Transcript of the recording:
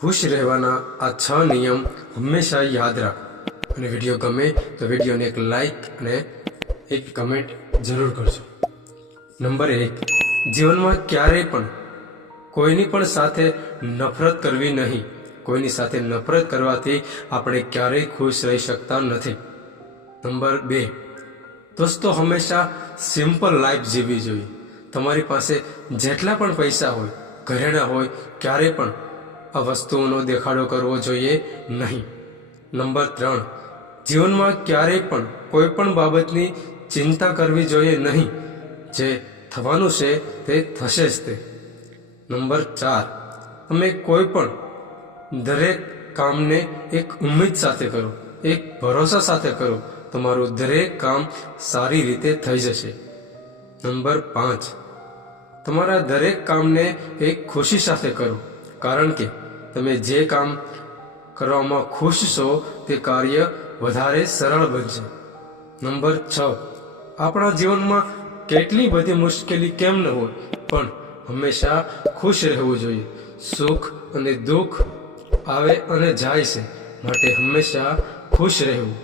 ખુશ રહેવાના આ 6 નિયમ હંમેશા યાદ રાખ અને વિડીયો ગમે તો વિડીયોને એક લાઈક અને એક કમેન્ટ જરૂર કરજો। નંબર 1, જીવનમાં ક્યારેય પણ કોઈની પણ સાથે નફરત કરવી નહીં। કોઈની સાથે નફરત કરવાથી આપણે ક્યારેય ખુશ રહી શકતા નથી। નંબર 2, દોસ્તો હંમેશા સિમ્પલ લાઈફ જીવવી જોઈએ। તમારી પાસે જેટલા પણ પૈસા હોય, ઘરેણાં હોય, ક્યારેય પણ આ વસ્તુઓનો દેખાડો કરવો જોઈએ નહીં। નંબર 3, જીવનમાં ક્યારેય પણ કોઈ પણ બાબતની ચિંતા કરવી જોઈએ નહીં। જે થવાનું છે તે થશે જ તે। નંબર 4, તમે કોઈ પણ દરેક કામને એક ઉમ્મીદ સાથે કરો, એક ભરોસા સાથે કરો, તમારું દરેક કામ સારી રીતે થઈ જશે। નંબર 5, તમારા દરેક કામને એક ખુશી સાથે કરો, કારણ કે તમે જે કામ કરવામાં ખુશ છો તે કાર્ય વધારે સરળ બનશે। નંબર 6, આપણા જીવનમાં કેટલી બધી મુશ્કેલી કેમ ન હોય, પણ હંમેશા ખુશ રહેવું જોઈએ। સુખ અને દુઃખ આવે અને જાય છે, માટે હંમેશા ખુશ રહેવું।